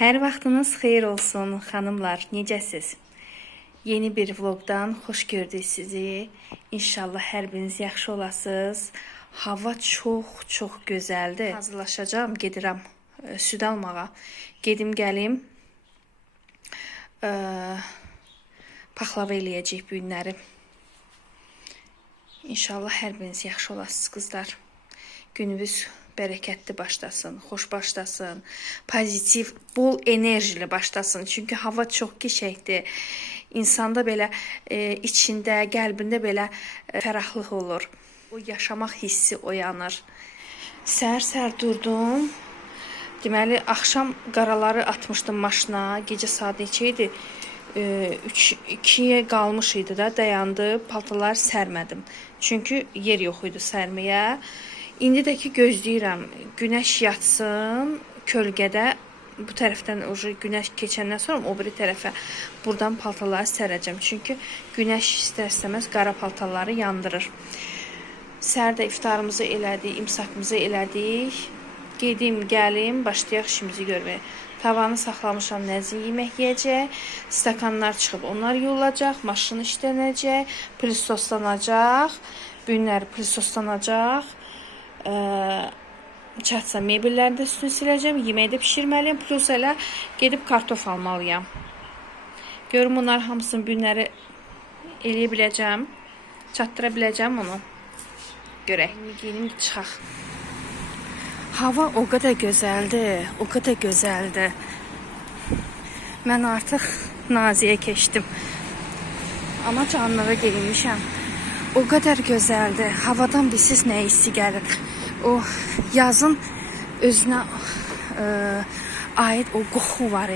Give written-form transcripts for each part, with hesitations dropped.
Hər vaxtınız xeyir olsun, xanımlar, necəsiz? Yeni bir vlogdan xoş gördük sizi. İnşallah hər biriniz yaxşı olasınız. Hava çox gözəldir. Hazırlaşacağım, gedirəm süd almağa. Gedim gəlim. Paxlava eləyəcək bu günləri. İnşallah hər biriniz yaxşı olasınız, qızlar. Gününüz bərəkətli başlasın, xoş başlasın, pozitiv, bol enerjili başlasın. Çünki hava çox qəşəngdir. İnsanda belə içində, qəlbində belə fərahlıq olur. O yaşamaq hissi oyanır. Səhər durdum. Deməli, axşam qaraları atmışdım maşına. Gecə saat neçə idi? 2-yə qalmış idi da, dayandı. Paltaları sərmədim. Çünki yer yox idi sərməyə. İndi də ki gözləyirəm, günəş yatsın, kölgədə bu tərəfdən günəş keçəndən sonra o biri tərəfə buradan paltaları sərəcəm. Çünki günəş istər-istəməz qara paltaları yandırır. Səhər də iftarımızı elədik, imsakımızı elədik. Gedim, gəlim, başlayaq işimizi görməyə. Tavanı saxlamışam, nəzin yemək yeyəcək, stakanlar çıxıb, onlar yolacaq, maşın işlənəcək, plisoslanacaq, günlər plisoslanacaq. Çatsa mebellərini də üstünü siləcəm, yeməyi də pişirməliyəm, plus elə gedib kartof almalıyam. Görüm bunlar hamısını günləri eləyə biləcəm, çatdıra biləcəm onu. Görək, gedim çıxaq. Hava o qədər gözəldir, o qədər gözəldir. Mən artıq Naziyə keçdim. Amma canlığa gelmişəm. O qədər gözəldir. Havadan bilsiz nə hissi gəlir. O yazın özünə aid o qoxu var.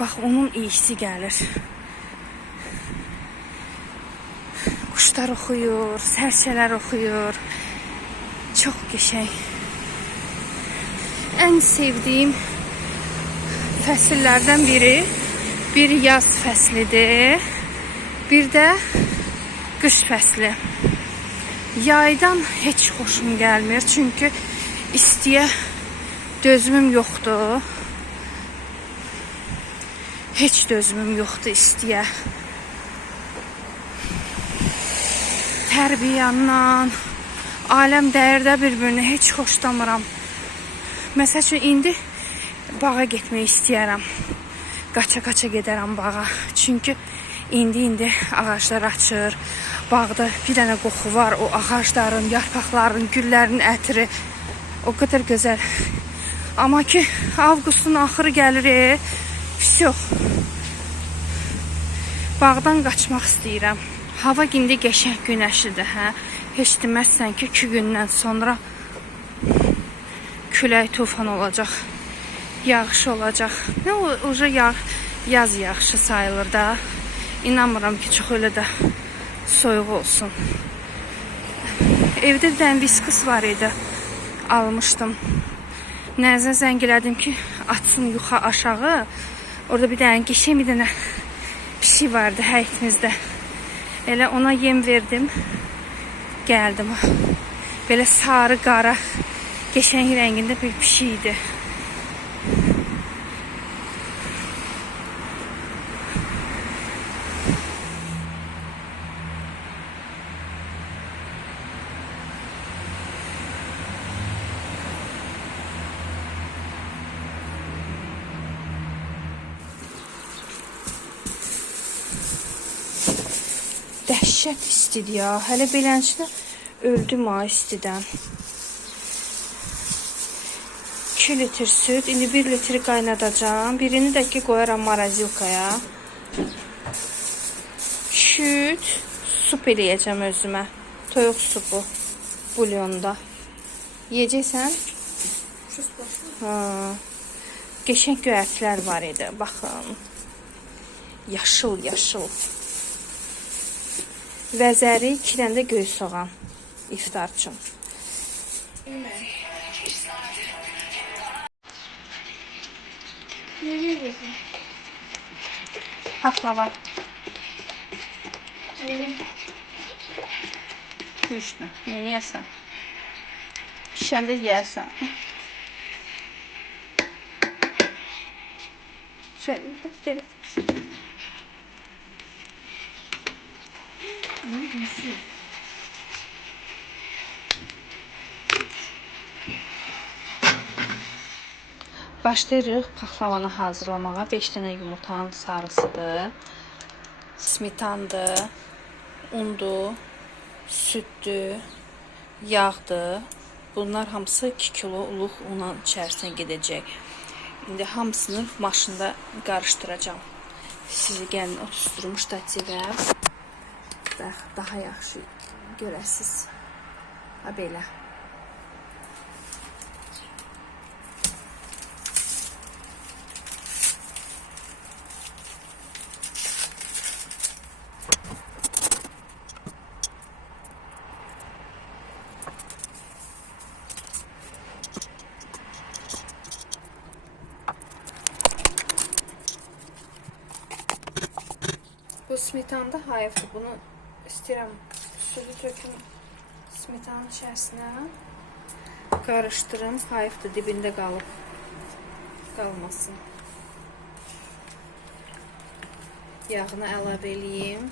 Bax, onun hissi gəlir. Quşlar oxuyur, sərçələr oxuyur. Çox qəşəng. Ən sevdiyim fəsillərdən biri bir yaz fəslidir, bir də qış fəsli. Yaydan heç xoşum gəlmir, çünki istiyə dözümüm yoxdur. Heç dözümüm yoxdur istiyə. Tərbiyandan, aləm dəyərdə bir-birini heç xoşlamıram. Məsəl üçün, indi bağa getmək istəyərəm. Qaça-qaça gedərəm bağa. Çünki indi ağaclar açır. Bağda bir dənə qoxu var. O ağacların, yarpaqların, güllərin ətri o qədər gözəl. Amma ki, avqustun axırı gəlir. Всё. Bağdan qaçmaq istəyirəm. Hava indi qəşəng günəşlidir, hə? Heç deməzsən ki, 2 gündən sonra külək tufan olacaq. Yağış olacaq. Nə uca yaz yağışı sayılır da. İnanmıram ki, çox elə də soyuq olsun. Evdə bir dənə viskus var idi. Almışdım. Nəzə zəng elədim ki, açsın yuxa aşağı. Orada bir dənə qəşəng bir dənə pişik vardı həyətimizdə. Elə ona yem verdim. Gəldim. Belə sarı, qara, qəşəng rəngində bir pişik idi. Dəhşət istidir ya. Hələ belənçdə öldüm ha istidən. 2 litr süd. İndi 1 litri qaynadacağım. Birini də ki qoyaram marazilkaya. Süd. Sup eləyəcəm özümə. Toyuq supu. Bulyonda. Yiyəcəksən? Qəşəng göyərtilər var idi. Baxın. Yaşıl. Vəzəri 2 dənə də göy soğan iftar üçün. Paxlava. Düşdü. Nə yeyəsən? Pişəndə yeyəsən. Şöyle. Başlayırıq paxlavanı hazırlamağa. 5 dənə yumurtanın sarısıdır, smetandır, undur, süddür, yağdır. Bunlar hamısı 2 kiloluq unun içərisinə gedəcək. İndi hamısını maşında qarışdıracağım. Sizi gəlin oturtdurum ştativə. Daha yaxşı görəsiz. Ha belə. Bu smetanda hayıfdır. Bunu istəyirəm südü töküm smetanın içərisinə. Qarışdırım. Hayıfdır, dibində qalmasın. Yağını əlavə eləyim.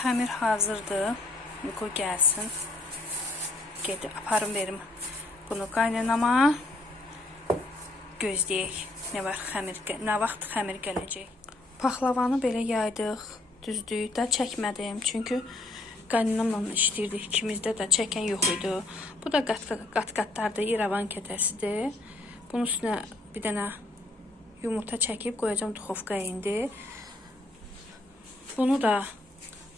Xəmir hazırdır. Qoy gəlsin. Gedib aparım verim bunu qaynanama. Gözləyək. Nə vaxt xəmir gələcək. Paxlavanı belə yaydıq, düzdük. Da çəkmədim. Çünki qaynanamla işləyirdik. İkimizdə də çəkən yox idi. Bu da qat-qatlardır. İrəvan kətəsidir. Bunun üstünə bir dənə yumurta çəkib qoyacağım duxovkaya indi. Bunu da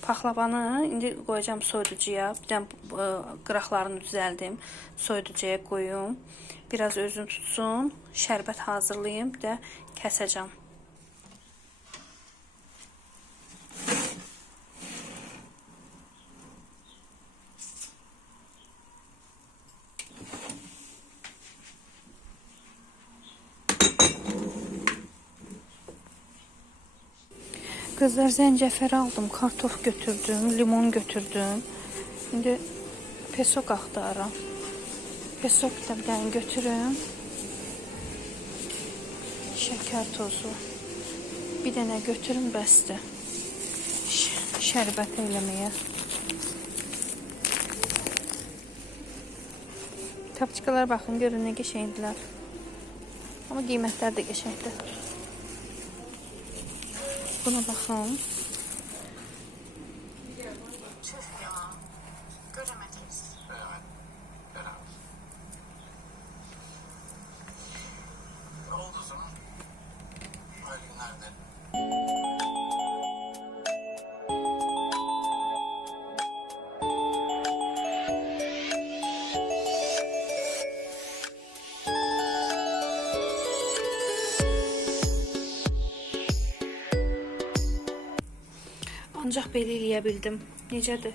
paxlavanı indi qoyacağım soyuducuya. Bir dənə qıraqlarını düzəldim. Soyuducuya qoyum. Biraz özünü tutsun. Şərbət hazırlayayım. Bir də kəsəcəm. Kızlar, zəncəfər aldım, kartof götürdüm, limon götürdüm. Şimdi pesok axtarıram. Pesok da bir dənə götürüm. Şəkər tozu. Bir dənə götürüm, bəsdir. Şərbət eləməyə. Tapçıqalar baxın, görün nə qəşəngdilər. Amma qiymətlər də qəşəngdir. Buna baxın. Ancaq belə eləyə bildim. Necədir?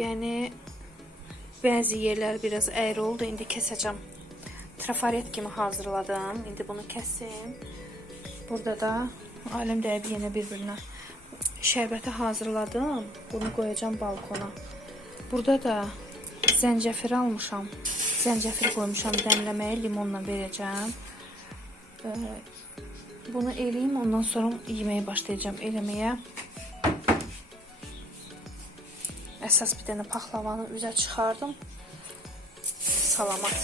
Yəni bəzi yerlər biraz əyri oldu. İndi kəsəcəm. Trafaret kimi hazırladım. İndi bunu kəsim. Burada da aləm dəyib yenə bir-birinə. Şərbəti hazırladım. Bunu qoyacağım balkona. Burada da zəncəfir almışam. Zəncəfir qoymuşam dəmləməyə, limonla verəcəm. Bunu eləyim, ondan sonra yeməyə başlayacağım eləməyə. Əsas bir dənə paxlavanı üzə çıxardım. Salamat.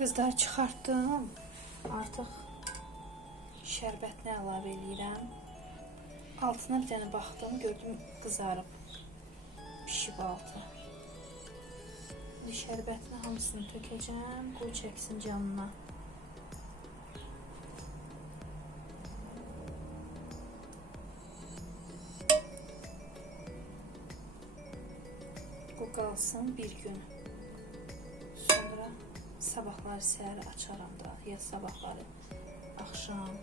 Qızlar çıxartdım. Artıq şərbətini əlavə edirəm. Altına bir dənə baxdım, gördüm qızarıb. Pişib altı. Şərbətini hamısını tökəcəm. Qoy çəksin canına. Bu qalsın bir gün. Sonra sabahları səhər açaram da, ya sabahları axşam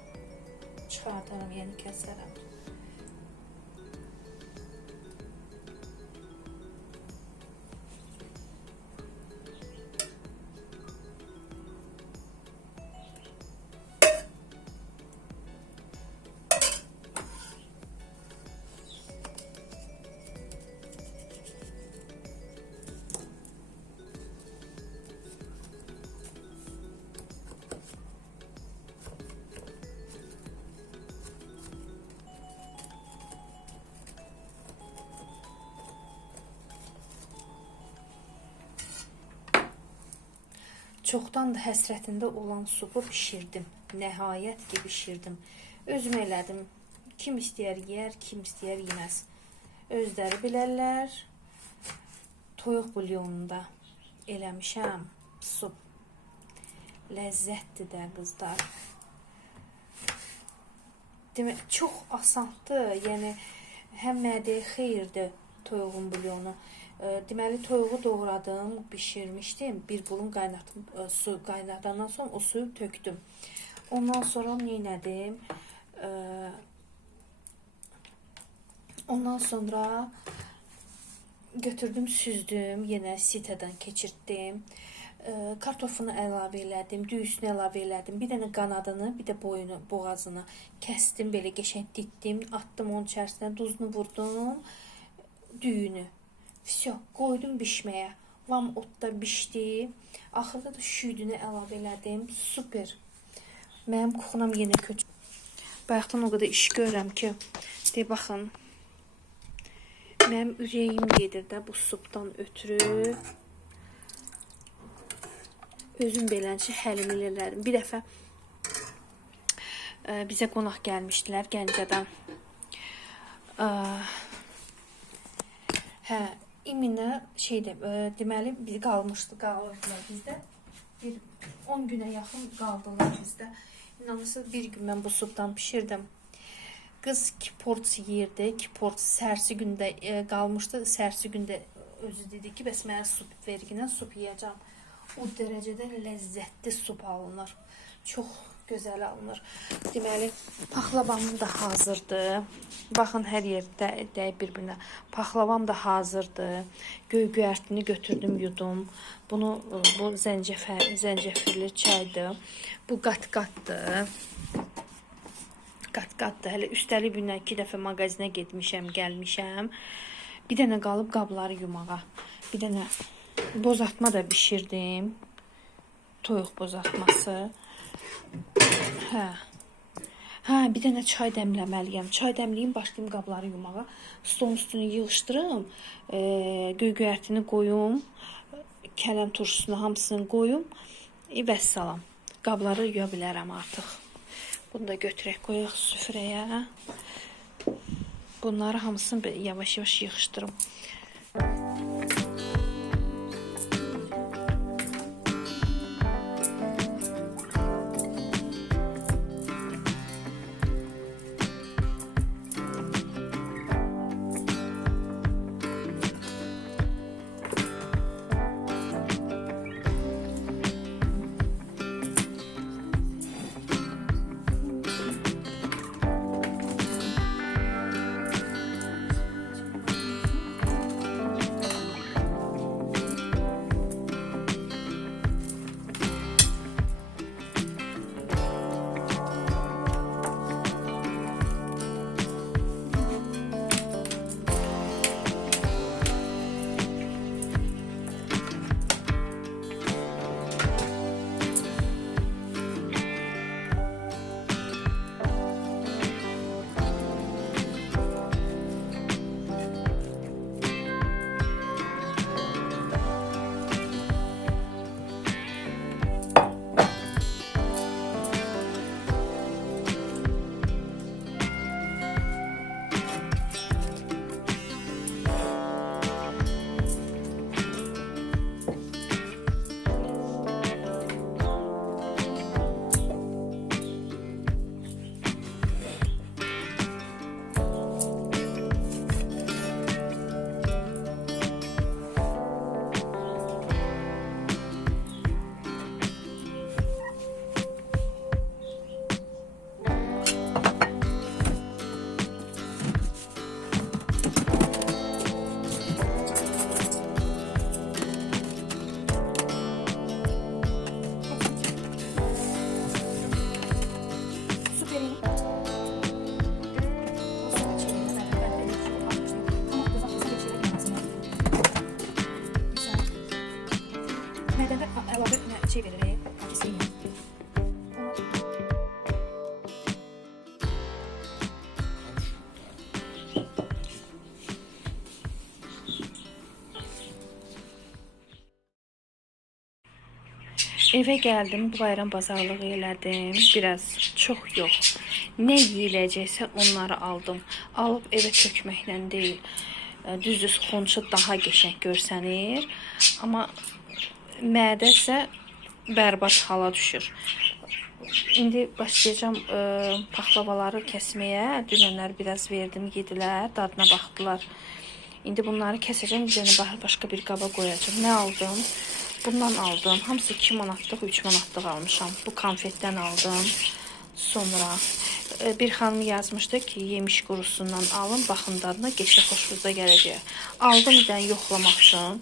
çıxardaram, yəni kəsərəm. Çoxdan da həsrətində olan supu bişirdim. Nəhayət ki bişirdim. Özüm elədim. Kim istəyər yer, kim istəyər yeməz. Özləri bilərlər. Toyuq bulyonunda eləmişəm sup. Ləzzətdir də qızlar. Demək, çox asandır. Yəni, həm mədəyə xeyirdir toyuğun bulyonu. Deməli, toyuğu doğradım, bişirmişdim. Bir bulun su qaynadandan sonra o suyu töktüm. Ondan sonra neynədim? Ondan sonra götürdüm, süzdüm. Yenə sitədən keçirtdim. Kartofunu əlavə elədim, düyüsünü əlavə elədim. Bir dənə qanadını, bir də boyunu, boğazını kəsdim. Belə qəşəng ditdim, atdım onun içərisinə, duzunu vurdum, düyünü. Vəsə, qoydum bişməyə. Vam otda bişdi. Axırda da şüydünü əlavə elədim. Super. Mənim kuxunam yenə köçür. Bayaqdan o qədər iş görürəm ki, baxın. Mənim ürəyim gedir də bu supdan ötürü. Özüm belənçə həlim elədim. Bir dəfə bizə qonaq gəlmişdilər Gəncədən. İminə deməli biz qalırdılar bizdə. Bir 10 günə yaxın qaldılar bizdə. İnanırsınız, bir gün mən bu supdan pişirdim. Qız 2 porsiya yeyirdi. 2 porsiya sərsi gündə qalmışdı. Sərsi gündə özü dedi ki, bəs mənə sup verginə sup yeyəcəm. O dərəcədə ləzzətli sup alınır. Çox gözəl alınır. Deməli, paxlavam da hazırdır. Baxın, hər yerdə dəyib bir-birinə. Paxlavam da hazırdır. Göy-göyərtini götürdüm, yudum. Bu zəncəfirli çaydır. Bu qat-qatdır. Qat-qatdır. Hələ üstəlik günə 2 dəfə mağazinə getmişəm, gəlmişəm. Bir dənə qalıb qabları yumağa. Bir dənə bozatma da bişirdim. Toyuq bozatması. Bir dənə çay dəmləməliyəm. Çay dəmləyim, başlayayım qabları yumağa. Stolun üstünü yığışdırım. Göy-göyərtini qoyum. Kələm turşusunu hamısını qoyum. Vəssalam. Qabları yuya bilərəm artıq. Bunu da götürək, qoyaq süfrəyə. Bunları hamısını yavaş-yavaş yığışdırım. şey veririk. Kesin. Eve geldim, bu bayram bazarlığı elədim. Biraz, çox yox. Nə yeyiləcəksə onları aldım. Alıb evə tökməklə deyil. Düzdür, xonça daha qəşəng görsənir. Amma mədə isə bərbad hala düşür. İndi başlayacağım paxlavaları kəsməyə. Dünənlər biraz verdim, yedilər, dadına baxdılar. İndi bunları kəsəcəm, üzərinə başqa bir qaba qoyacağım. Nə aldım? Bundan aldım. Hamısı 2 manatlıq, 3 manatlıq almışam. Bu konfetdən aldım. Sonra bir xanım yazmışdı ki, yemiş qurusundan alın, baxın dadına, geçə xoşunuza gələcək. Aldım bir dənə yoxlamaq üçün.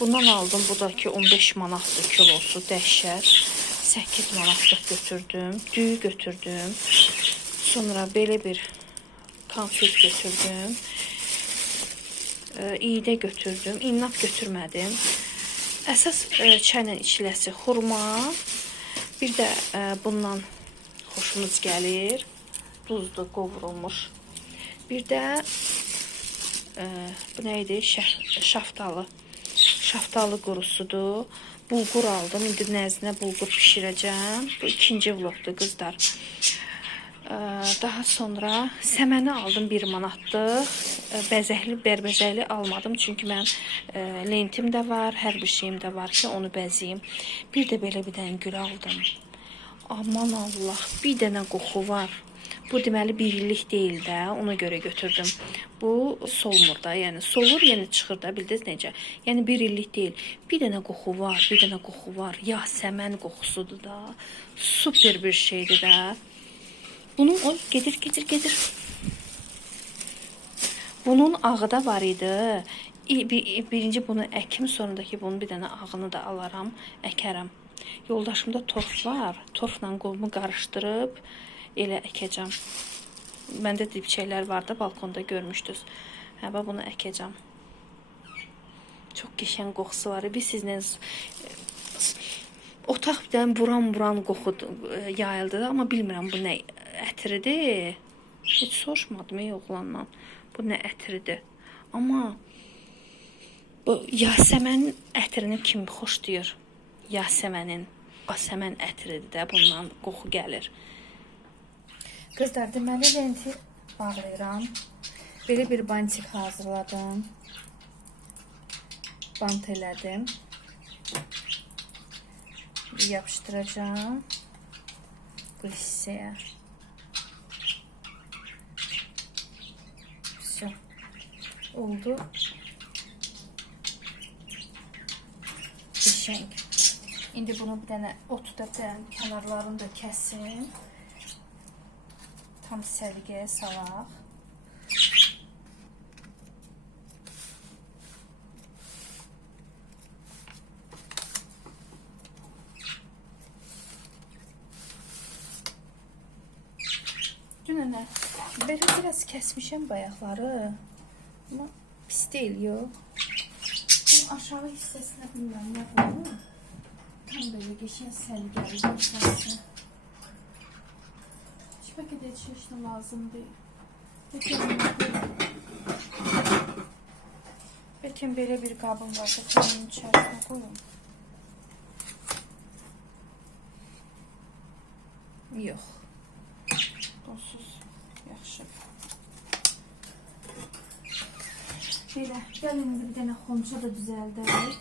Bundan aldım. Bu da ki 15 manatlı kilosu, dəhşət. 8 manatlıq götürdüm. Düyü götürdüm. Sonra belə bir konfet götürdüm. İğdə götürdüm. İnnat götürmədim. Əsas çayla içiləsi xurma. Bir də bundan xoşunuz gəlir. Duzlu, qovrulmuş. Bir də bu nə idi? Şaftalı. Şaftalı qurusudur. Bulgur aldım. İndi nəzdinə bulgur pişirəcəm. Bu ikinci vlogdur qızlar. Daha sonra səməni aldım 1 manatlıq. Bəzəkli, bərbəzəkli almadım. Çünki mən lentim də var, hər bir şeyim də var ki, onu bəzəyim. Bir də belə bir dənə gül aldım. Aman Allah, bir dənə qoxu var. Bu deməli 1 illik deyil də, ona görə götürdüm. Bu solmur da, yəni solur, yəni çıxır da, bildiniz necə? Yəni 1 illik deyil. Bir dənə qoxu var, bir dənə qoxu var. Yasəmən qoxusudur da. Super bir şeydir də. Bunun, oy, gedir. Bunun ağı da var idi. Birinci bunu əkim, sonraki bunun bir dənə ağını da alaram, əkərəm. Yoldaşımda torf var. Torfla qolumu qarışdırıb elə əkəcəm. Məndə dibçəklər var da, balkonda görmüşdünüz. Hə, bunu əkəcəm. Çox qəşəng qoxusu var. Biz sizlə otaq bir dənə buran qoxu yayıldı da, amma bilmirəm bu nə ətiridir. Heç soruşmadım oğlanla. Bu nə ətiridir. Amma bu yasəmənin ətirini kim xoşlayır? Yasəmənin ətiridir də, bundan qoxu gəlir. Qızlar, deməli lenti bağlayıram. Belə bir bantik hazırladım. Bant elədim. Yapışdıracağım bu hissəyə. Все. Oldu. Qəşəng. İndi bunu bir dənə otu da kənarlarını da kəsin. Tam səliqəyə salaq. Dünənə belə biraz kəsmişəm bayaqları. Amma pis deyil, yox. Bunun aşağı hissəsinə bilməm nə qoyum. Tam belə qəşəng səliqəli görsənsin. Heç paket etişə lazım deyil. Bəlkə belə bir qabım varsa, onun içərisinə qoyum. Yox. Onsuz yaxşı. Belə, gəlin bir dənə xonça da düzəldək.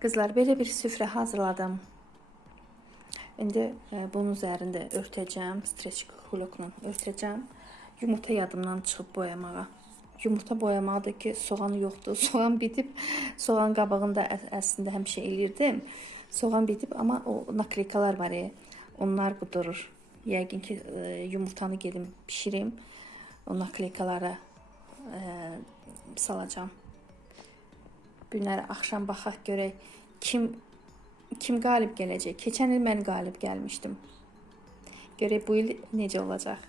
Qızlar, belə bir süfrə hazırladım. İndi bunun üzərində örtəcəm, streç kulokla örtəcəm. Yumurta yadımdan çıxıb boyamağa. Yumurta boyamağı ki, soğanı yoxdur. Soğan bitib, soğan qabığını da əslində həmişə elirdim. Soğan bitib, amma o nakleykalar var ya, onlar qudurur. Yəqin ki, yumurtanı gedim pişirim. O nakleykalara salacağım. Günləri axşam baxaq görək kim qalib gələcək. Keçən il mən qalib gəlmişdim. Görək bu il necə olacaq.